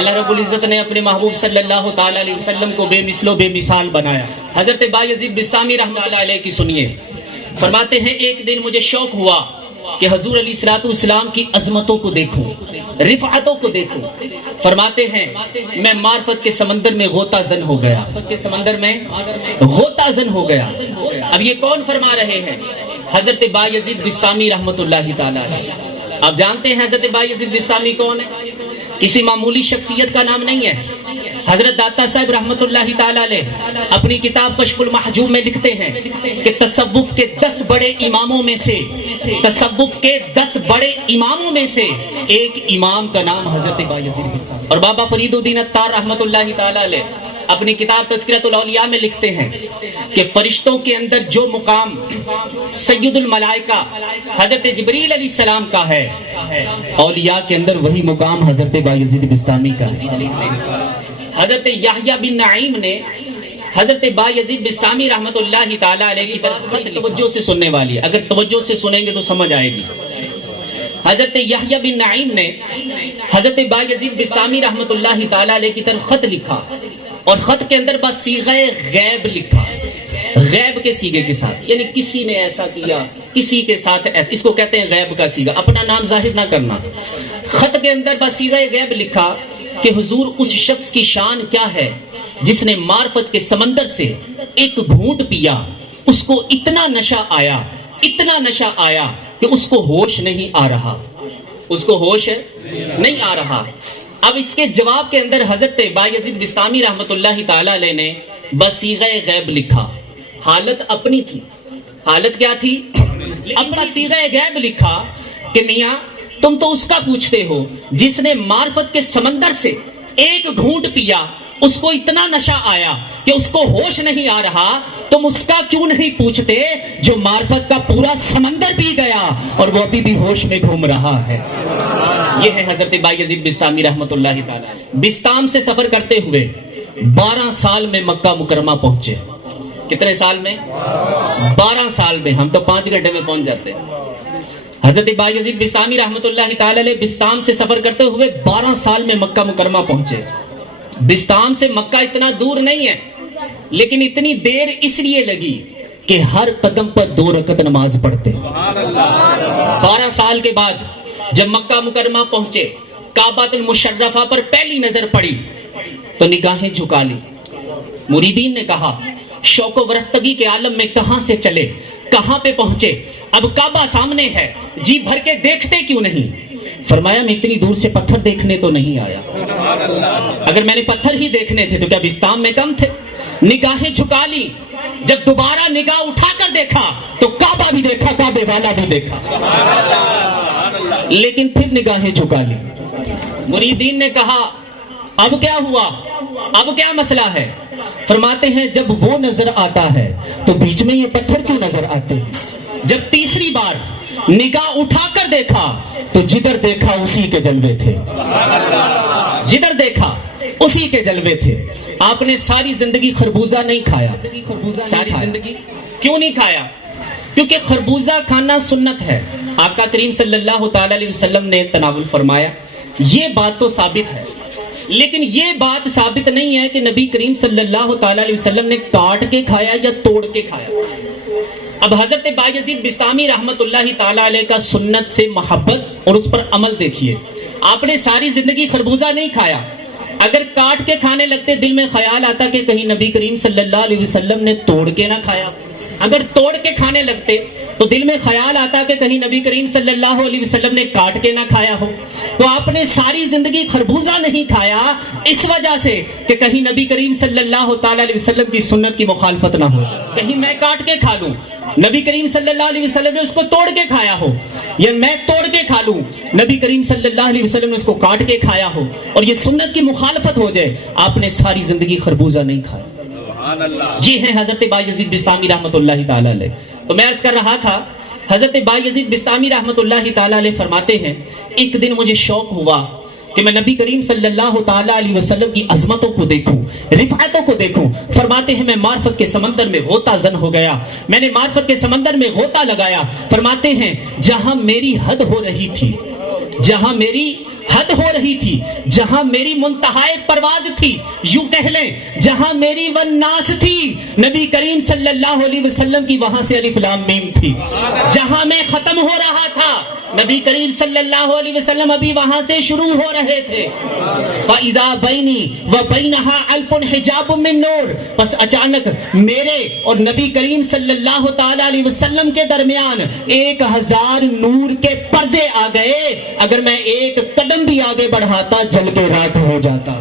اللہ رب العزت نے اپنے محبوب صلی اللہ تعالی علیہ وسلم کو بے مثل و بے مثال بنایا. حضرت بایزید بسطامی رحمۃ اللہ علیہ کی سنیے. فرماتے ہیں ایک دن مجھے شوق ہوا کہ حضور علیہ الصلوۃ والسلام کی عظمتوں کو دیکھوں, رفعتوں کو دیکھوں. فرماتے ہیں میں معرفت کے سمندر میں غوطہ زن ہو گیا, کے سمندر میں غوطہ زن ہو گیا. اب یہ کون فرما رہے ہیں؟ حضرت بایزید بسطامی رحمۃ اللہ تعالی علیہ. آپ جانتے ہیں حضرت بایزید بسطامی کون ہے؟ کسی معمولی شخصیت کا نام نہیں ہے. حضرت داتا صاحب رحمۃ اللہ تعالی علیہ اپنی کتاب کشف المحجوب میں لکھتے ہیں کہ تصوف کے 10 بڑے اماموں میں سے, تصوف کے 10 بڑے اماموں میں سے ایک امام کا نام حضرت بایزید بسطامی. اور بابا فرید الدین عطار رحمۃ اللہ تعالی علیہ اپنی کتاب تذکرۃ الاولیاء میں لکھتے ہیں کہ فرشتوں کے اندر جو مقام سید الملائکہ حضرت جبریل علیہ السلام کا ہے, اولیاء کے اندر وہی مقام حضرت بایزید بسطامی کا ہے. حضرت یحییٰ بن نعیم نے حضرت بایزید بسطامی رحمۃ اللہ تعالی علیہ کی طرف توجہ سے سننے والی ہے, اگر توجہ سے سنیں گے تو سمجھ آئے گی. حضرت یحییٰ بن نعیم نے حضرت بایزید بسطامی رحمۃ اللہ تعالی علیہ کی طرف خط لکھا, اور خط کے اندر بس صیغہ غیب لکھا, غیب کے صیغے کے ساتھ, یعنی کسی نے ایسا کیا, کسی کے ساتھ ایسا, اس کو کہتے ہیں غیب کا صیغہ, اپنا نام ظاہر نہ کرنا. خط کے اندر بس صیغہ غیب لکھا کہ حضور اس شخص کی شان کیا ہے جس نے معرفت کے سمندر سے ایک گھونٹ پیا, اس کو اتنا نشہ آیا, اتنا نشہ آیا کہ اس کو ہوش نہیں آ رہا, اس کو ہوش نہیں آ رہا. اب اس کے جواب کے اندر حضرت بایزید بسطامی رحمۃ اللہ تعالی علیہ نے بصیغہ غیب لکھا. حالت اپنی تھی, حالت کیا تھی؟ اپنا صیغہ غیب لکھا کہ میاں تم تو اس کا پوچھتے ہو جس نے معرفت کے سمندر سے ایک گھونٹ پیا, اس کو اتنا نشہ آیا کہ اس کو ہوش نہیں آ رہا, تم اس کا کیوں نہیں پوچھتے جو معرفت کا پورا سمندر پی گیا اور وہ ابھی بھی ہوش میں گھوم رہا ہے. یہ ہے حضرت بایزید بسطامی رحمۃ اللہ تعالی. بسطام سے سفر کرتے ہوئے 12 سال میں مکہ مکرمہ پہنچے. کتنے سال میں؟ 12 سال میں. ہم تو 5 گھنٹے میں پہنچ جاتے ہیں. حضرت بایزید بسطامی رحمۃ اللہ تعالی علیہ بسطام سے سفر کرتے ہوئے 12 سال میں مکہ مکرمہ پہنچے. بسطام سے مکہ اتنا دور نہیں ہے, لیکن اتنی دیر اس لیے لگی کہ ہر قدم پر 2 رکعت نماز پڑھتے. 12 سال کے بعد جب مکہ مکرمہ پہنچے, کعبۃ المشرفہ پر پہلی نظر پڑی تو نگاہیں جھکا لی. مریدین نے کہا شوق و ورفتگی کے عالم میں کہاں سے چلے, کہاں پہ پہنچے, اب کعبہ سامنے ہے, جی بھر کے دیکھتے کیوں نہیں؟ فرمایا میں اتنی دور سے پتھر دیکھنے تو نہیں آیا, اگر میں نے پتھر ہی دیکھنے تھے تو کیا بسطام میں کم تھے؟ نگاہیں جھکا لی. جب دوبارہ نگاہ اٹھا کر دیکھا تو کعبہ بھی دیکھا, کعبے والا بھی دیکھا, لیکن پھر نگاہیں جھکا لی. مریدین نے کہا اب کیا ہوا, اب کیا مسئلہ ہے؟ فرماتے ہیں جب وہ نظر آتا ہے تو بیچ میں یہ پتھر کیوں نظر آتے ہیں؟ جب تیسری بار نگاہ اٹھا کر دیکھا تو جدھر دیکھا اسی کے جلوے تھے, جدھر دیکھا اسی کے جلوے تھے. آپ نے ساری زندگی خربوزہ نہیں کھایا. ساری زندگی کیوں نہیں کھایا؟ کیونکہ خربوزہ کھانا سنت ہے. آقا کریم صلی اللہ تعالی علیہ وسلم نے تناول فرمایا, یہ بات تو ثابت ہے, لیکن یہ بات ثابت نہیں ہے کہ نبی کریم صلی اللہ تعالی علیہ وسلم نے کاٹ کے کھایا یا توڑ کے کھایا. اب حضرت بایزید بسطامی رحمۃ اللہ تعالی علیہ کا سنت سے محبت اور اس پر عمل دیکھیے. آپ نے ساری زندگی خربوزہ نہیں کھایا, اگر کاٹ کے کھانے لگتے دل میں خیال آتا کہ کہیں نبی کریم صلی اللہ علیہ وسلم نے توڑ کے نہ کھایا, اگر توڑ کے کھانے لگتے تو دل میں خیال آتا کہ کہیں نبی کریم صلی اللہ علیہ وسلم نے کاٹ کے نہ کھایا ہو. تو آپ نے ساری زندگی خربوزہ نہیں کھایا اس وجہ سے کہ کہیں نبی کریم صلی اللہ تعالی علیہ وسلم کی سنت کی مخالفت نہ ہو, کہیں میں کاٹ کے کھا لوں, نبی کریم صلی اللہ علیہ وسلم نے اس کو توڑ کے کھایا ہو, یا میں توڑ کے کھا لوں, نبی کریم صلی اللہ علیہ وسلم نے اس کو کاٹ کے کھایا ہو اور یہ سنت کی مخالفت ہو جائے. آپ نے ساری زندگی خربوزہ نہیں کھایا. یہ ہے حضرت بایزید بسطامی رحمۃ اللہ تعالی علیہ. تو میں عرض کر رہا تھا حضرت بایزید بسطامی رحمۃ اللہ تعالی علیہ فرماتے ہیں ایک دن مجھے شوق ہوا کہ میں نبی کریم صلی اللہ تعالی علیہ وسلم کی عظمتوں کو دیکھوں, رفعتوں کو دیکھوں. فرماتے ہیں میں معرفت کے سمندر میں غوطہ زن ہو گیا, میں نے معرفت کے سمندر میں غوطہ لگایا. فرماتے ہیں جہاں میری حد ہو رہی تھی جہاں میری حد ہو رہی تھی، جہاں میری منتہائے پرواز تھی، یوں کہہ لیں جہاں میری والناس تھی، نبی کریم صلی اللہ علیہ وسلم کی وہاں سے الف لام میم تھی۔ جہاں میں ختم ہو رہا تھا، نبی کریم صلی اللہ علیہ وسلم ابھی وہاں سے شروع ہو رہے تھے۔ فَإِذَا بَيْنِي وَبَيْنَهَا أَلْفٌ حِجَابٌ مِّن نُّورٍ، بس اچانک میرے اور نبی کریم صلی اللہ تعالی علیہ وسلم کے درمیان 1000 نور کے پردے آ گئے، اگر میں ایک قدم بھی آگے بڑھاتا جل کے راکھ ہو جاتا۔